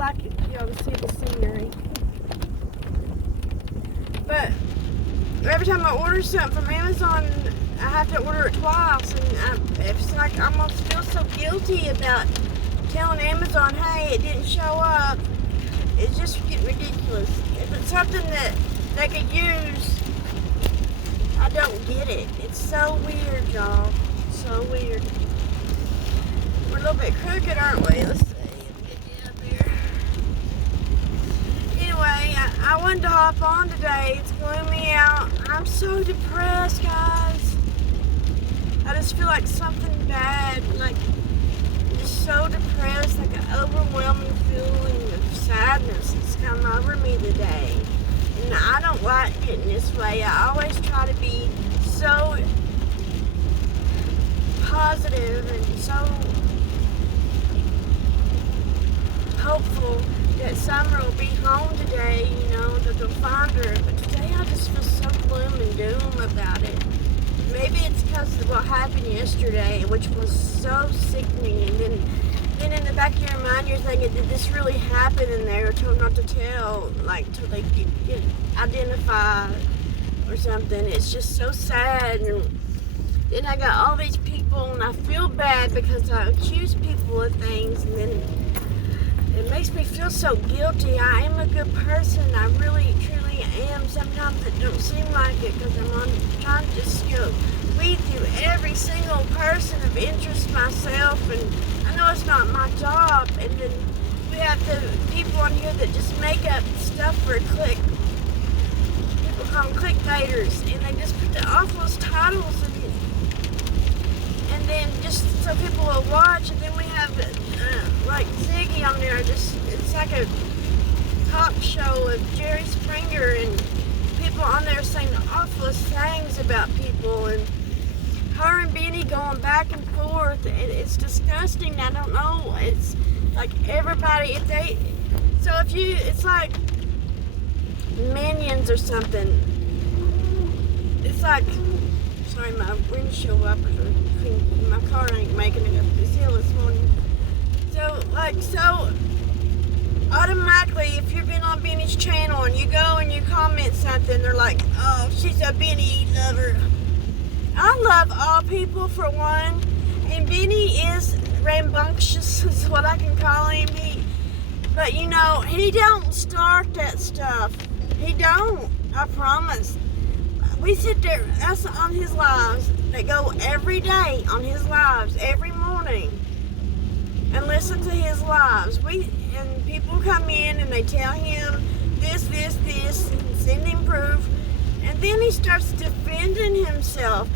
like y'all to see the scenery. But every time I order something from Amazon, I have to order it twice, and it's like I almost feel so guilty about telling Amazon, hey, it didn't show up. It's just getting ridiculous. If it's something that they could use, I don't get it. It's so weird, y'all. So weird. We're a little bit crooked, aren't we? Let's see. Get you up there. Anyway, I wanted to hop on today. It's gloomy out. I'm so depressed, guys. I just feel like something bad, like just so depressed, like an overwhelming feeling of sadness has come over me today. And I don't like getting this way. I always try to be so positive and so hopeful that Summer will be home today, you know, that they'll find her. But today I just feel so gloom and doom about it. Maybe it's because of what happened yesterday, which was so sickening. And then in the back of your mind, you're thinking, did this really happen? And they were told not to tell, like, till they get identified or something. It's just so sad. And then I got all these people, and I feel bad because I accuse people of things, and then it makes me feel so guilty. I am a good person. I really, truly am. Sometimes it don't seem like it because trying to just weed through every single person of interest myself, and I know it's not my job. And then we have the people on here that just make up stuff for a click. People call them clickbaiters, and they just put the awfulest titles and then just so people will watch. And then we have like Ziggy on there. It's like a talk show of Jerry Springer, and people on there saying the awfulest things about people, and her and Benny going back and forth. It's disgusting. I don't know. It's like everybody, it's like Minions or something. It's like, sorry, my windshield wipers my car ain't making it up this hill this morning. So automatically, if you've been on Benny's channel and you go and you comment something, they're like, oh, she's a Benny lover. I love all people for one, and Benny is rambunctious, is what I can call him. But you know, he don't start that stuff. He don't, I promise. We sit there, us on his lives, that go every day on his lives, every morning, and listen to his lives. And people come in and they tell him this, and send him proof, and then he starts defending himself.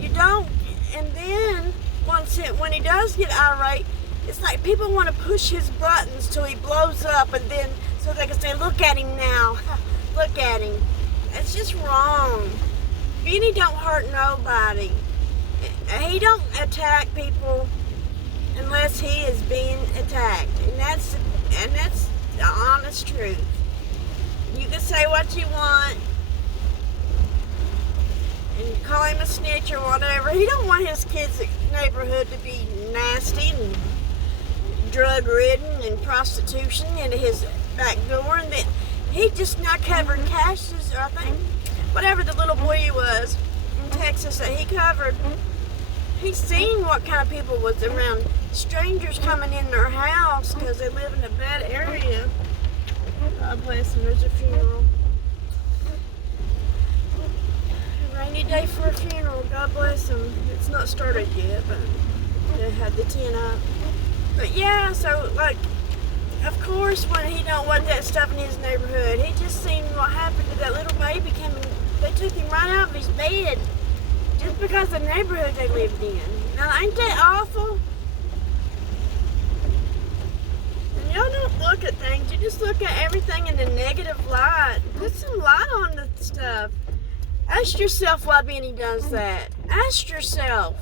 You don't, and then when he does get irate, it's like people want to push his buttons till he blows up, and then so they can say, look at him now, look at him. It's just wrong. Benny don't hurt nobody. He don't attack people unless he is being attacked, and that's the honest truth. You can say what you want and call him a snitch or whatever. He don't want his kids' neighborhood to be nasty and drug-ridden and prostitution into his back door, and that he just not covered caches, or I think whatever the little boy was in Texas that he covered. He's seen what kind of people was around. Strangers coming in their house because they live in a bad area. God bless them. There's a funeral. A rainy day for a funeral. God bless them. It's not started yet, but they had the tent up. But yeah, so like, of course, when he don't want that stuff in his neighborhood, he just seen what happened to that little baby coming. They took him right out of his bed just because of the neighborhood they lived in. Now, ain't that awful? And y'all don't look at things. You just look at everything in the negative light. Put some light on the stuff. Ask yourself why Benny does that. Ask yourself.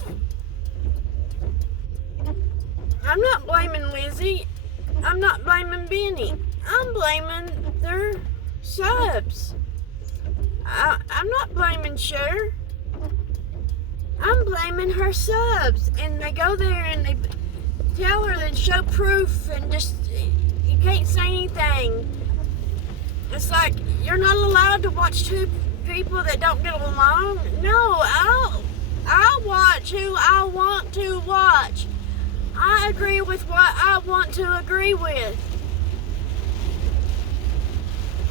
I'm not blaming Lizzie. I'm not blaming Benny. I'm blaming their subs. I'm not blaming Cher. I'm blaming her subs. And they go there and they tell her and show proof and just You can't say anything. It's like you're not allowed to watch two people that don't get along. No, I'll watch who I want to watch. I agree with what I want to agree with.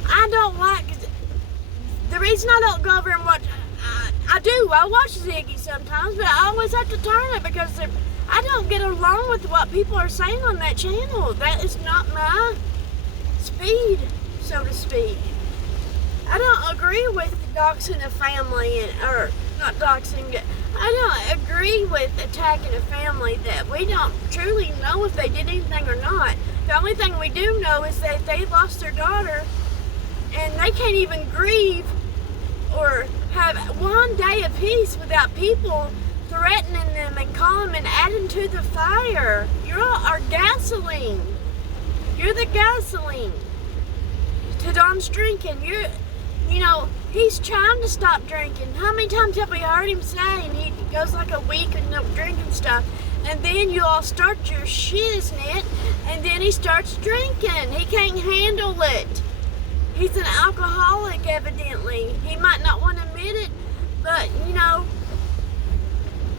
I don't like, the reason I don't go over and watch, I watch Ziggy sometimes, but I always have to turn it because I don't get along with what people are saying on that channel. That is not my speed, so to speak. I don't agree with doxing a family, or not doxing, I don't agree with attacking a family that we don't truly know if they did anything or not. The only thing we do know is that they lost their daughter and they can't even grieve or have one day of peace without people threatening them and calling them and adding to the fire. You're our gasoline. You're the gasoline to Don's drinking. You know, he's trying to stop drinking. How many times have we heard him say, and he goes like a week and no drinking stuff, and then you all start your shiznit, and then he starts drinking. He can't handle it. He's an alcoholic, evidently. He might not want to admit it, but, you know,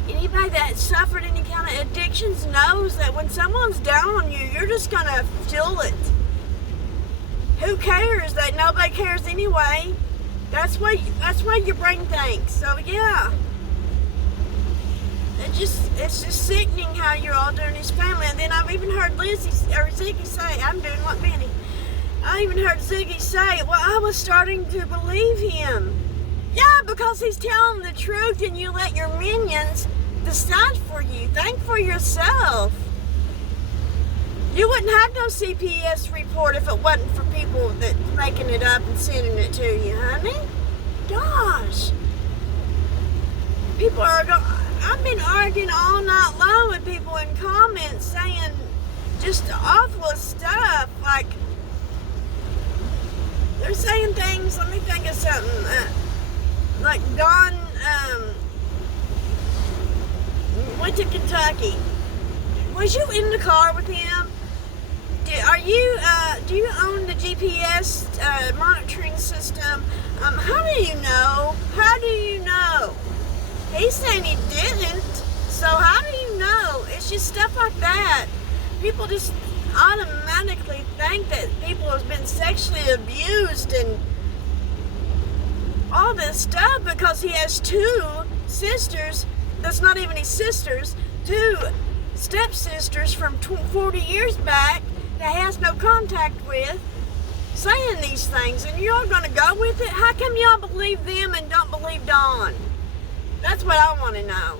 anybody that suffered any kind of addictions knows that when someone's down on you, you're just going to feel it. Who cares that nobody cares anyway? That's why your brain thinks. So, yeah. It's just sickening how you're all doing his family. And then I've even heard Ziggy say, I'm doing what Benny. I even heard Ziggy say, well, I was starting to believe him. Yeah, because he's telling the truth and you let your minions decide for you. Think for yourself. You wouldn't have no CPS report if it wasn't for people that making it up and sending it to you, honey. Gosh. People are going, I've been arguing all night long with people in comments saying just awful stuff, like, they're saying things, let me think of something, like Don went to Kentucky. Was you in the car with him? Do you own the GPS monitoring system? How do you know? How do you know? He's saying he didn't, so how do you know? It's just stuff like that. People just automatically think that people have been sexually abused and all this stuff because he has two sisters, that's not even his sisters, two stepsisters from 40 years back that he has no contact with, saying these things, and you're going to go with it? How come y'all believe them and don't believe Dawn? That's what I want to know.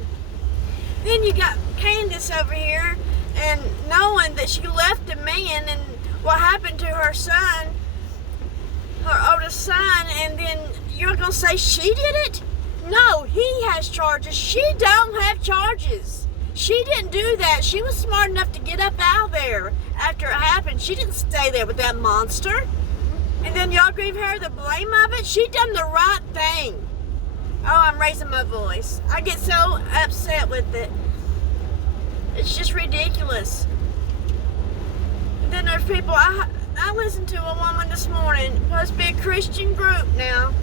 Then you got Candace over here, and knowing that she left a man and what happened to her son, her oldest son, and then you're going to say she did it? No, he has charges. She don't have charges. She didn't do that. She was smart enough to get up out of there after it happened. She didn't stay there with that monster. And then y'all gave her the blame of it? She done the right thing. Oh, I'm raising my voice. I get so upset with it. It's just ridiculous. And then there's people, I listened to a woman this morning, it must be a Christian group now.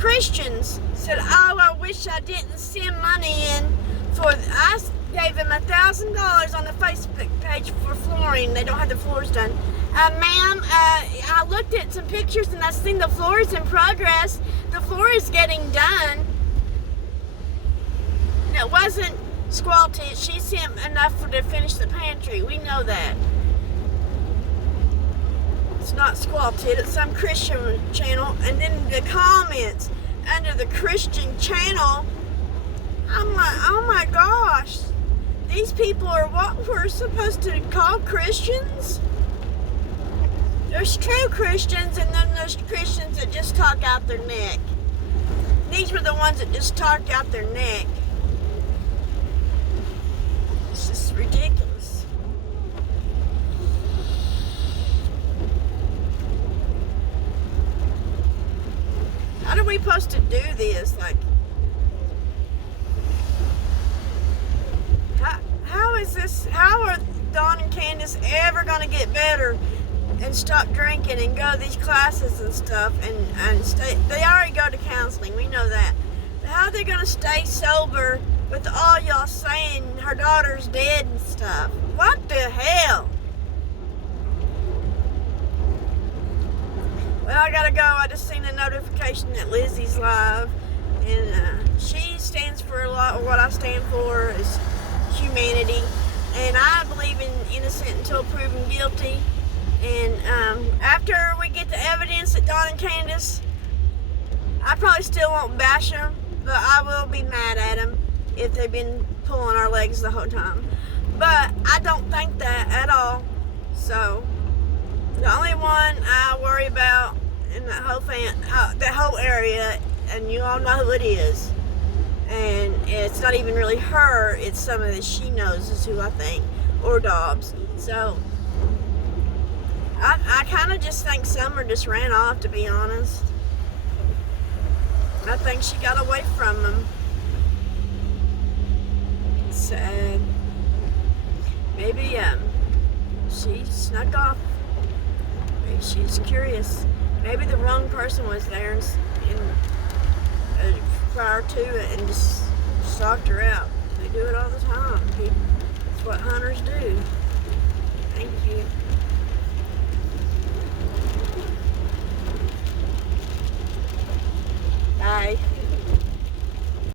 Christians said, oh, I wish I didn't send money in for, I gave them $1,000 on the Facebook page for flooring. They don't have the floors done. Ma'am, I looked at some pictures and I seen the floor is in progress. The floor is getting done. And it wasn't squalted. She sent enough to finish the pantry. We know that. It's not squalted. It's some Christian channel. And then the comments under the Christian channel, I'm like, oh my gosh. These people are what we're supposed to call Christians? There's true Christians, and then there's Christians that just talk out their neck. These were the ones that just talked out their neck. It's just ridiculous. How are we supposed to do this? Like, how is this? How are Dawn and Candace ever gonna get better and stop drinking and go to these classes and stuff and stay? They already go to counseling, we know that. But how are they gonna stay sober with all y'all saying her daughter's dead and stuff? What the hell? Well, I gotta go. I just seen a notification that Lizzie's live, and she stands for a lot of what I stand for is humanity, and I believe in innocent until proven guilty. And after we get the evidence at Dawn and Candace, I probably still won't bash them, but I will be mad at them if they've been pulling our legs the whole time. But I don't think that at all. So the only one I worry about in that whole area, and you all know who it is, and it's not even really her, it's somebody that she knows is who I think, or Dobbs. So I kind of just think Summer just ran off, to be honest. I think she got away from him. Sad. Maybe she snuck off. Maybe she's curious. Maybe the wrong person was there prior to it and just stalked her out. They do it all the time. It's what hunters do. Thank you.